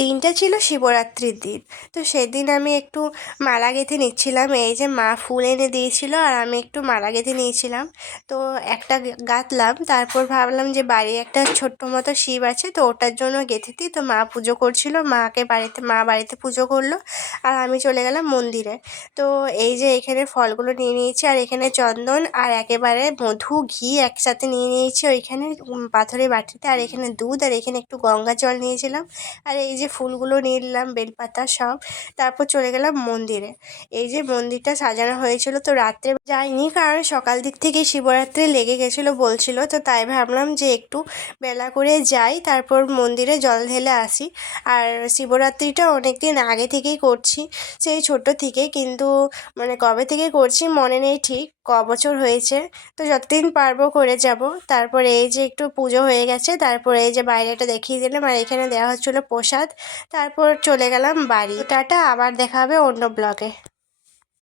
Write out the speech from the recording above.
দিনটা ছিল শিবরাত্রির দিন। তো সেদিন আমি একটু মালা গেঁথে নিচ্ছিলাম। এই যে মা ফুল এনে দিয়েছিল আর আমি একটু মালা গেঁথে নিয়েছিলাম। তো একটা গাঁথলাম, তারপর ভাবলাম যে বাড়ি একটা ছোট্ট মতো শিব আছে, তো ওটার জন্য গেঁথে দিই। তো মা পুজো করছিল, মা বাড়িতে পুজো করলো আর আমি চলে গেলাম মন্দিরে। তো এই যে এখানে ফলগুলো নিয়ে নিয়েছি আর এখানে চন্দন আর একেবারে মধু ঘি একসাথে নিয়ে নিয়েছি ওইখানে পাথরের বাটিতে। আর এখানে দুধ আর এখানে একটু গঙ্গা জল নিয়েছিলাম। আর এই যে ফুলগুলো নিয়ে নিলাম, বেলপাতা সব। তারপর চলে গেলাম মন্দিরে। এই যে মন্দিরটা সাজানো হয়েছিল, তো রাত্রে যাইনি কারণ সকাল দিক থেকে শিবরাত্রি লেগে গেছিলো বলছিল, তো তাই ভাবলাম যে একটু বেলা করে যাই, তারপর মন্দিরে জল ঢেলে আসি। আর শিবরাত্রিটা অনেক দিন আগে থেকেই করছি, সেই ছোট থেকে, কিন্তু মানে কবে থেকে করছি মনে নেই ঠিক বছর হয়েছে। তো যতদিন পারবো করে যাব। তারপরে এই যে একটু পুজো হয়ে গেছে, তারপরে এই যে বাইরেটা দেখিয়ে দিলাম আর এখানে দেওয়া হচ্ছিলো প্রসাদ। তারপর চলে গেলাম বাড়ি। টাটা, আবার দেখা হবে অন্য ব্লগে।